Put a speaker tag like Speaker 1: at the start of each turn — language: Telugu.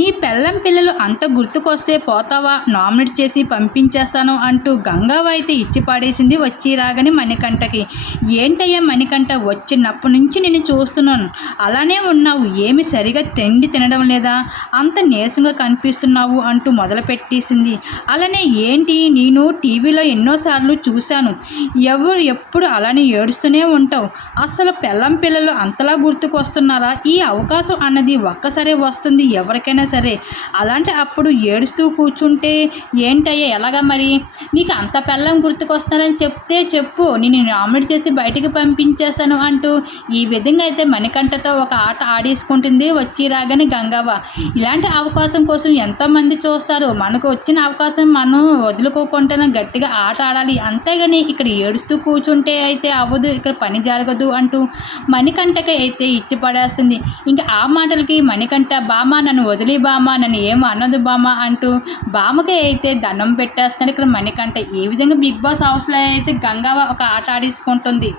Speaker 1: నీ పెళ్ళం పిల్లలు అంత గుర్తుకొస్తే పోతావా? నామినేట్ చేసి పంపించేస్తాను అంటూ గంగావ అయితే ఇచ్చి పాడేసింది వచ్చి రాగానే మణికంఠకి. ఏంటయ్యా మణికంఠ వచ్చినప్పటి నుంచి నేను చూస్తున్నాను. అలానే ఉన్నావు. ఏమి సరిగా తిండి తినడం లేదా? అంత నీరసంగా కనిపిస్తున్నావు అంటూ మొదలుపెట్టేసింది. అలానే ఏంటి? నేను టీవీలో ఎన్నోసార్లు చూశాను. ఎవరు ఎప్పుడు అలానే ఏడుస్తూనే ఉంటావు. అసలు పెళ్ళం పిల్లలు అంతలా గుర్తుకొస్తున్నారా? ఈ అవకాశం అన్నది ఒక్కసారే వస్తుంది ఎవరికైనా సరే. అలాంటి అప్పుడు ఏడుస్తూ కూర్చుంటే ఏంటయ్యా ఎలాగా మరి? నీకు అంత పెళ్ళం గుర్తుకొస్తున్నారని చెప్తే చెప్పు. నేను నామినేట్ చేసి బయటికి పంపించేస్తాను అంటూ ఈ విధంగా అయితే మణికంఠతో ఒక ఆట ఆడేసుకుంటుంది వచ్చి రాగానే గంగవ్వ. ఇలాంటి అవకాశం కోసం ఎంతోమంది చూస్తారు. మనకు వచ్చిన అవకాశం మనం వదులుకోకుండా గట్టిగా ఆట ఆడాలి. అంతేగాని ఇక్కడ ఏడుస్తూ కూర్చుంటే అయితే అవ్వదు. ఇక్కడ పని జరగదు అంటూ మణికంఠకి అయితే ఇచ్చి పడేస్తుంది ఇంకా ఆ మాటలకి మణికంఠ బామ్మ నన్ను వదిలి బామ నన్ను ఏం అనదు బామ అంటూ బామకి అయితే దండం పెట్టేస్తాను. ఇక్కడ మణికంఠ ఏ విధంగా బిగ్ బాస్ హౌస్లో అయితే గంగావ ఒక ఆట ఆడేసుకుంటుంది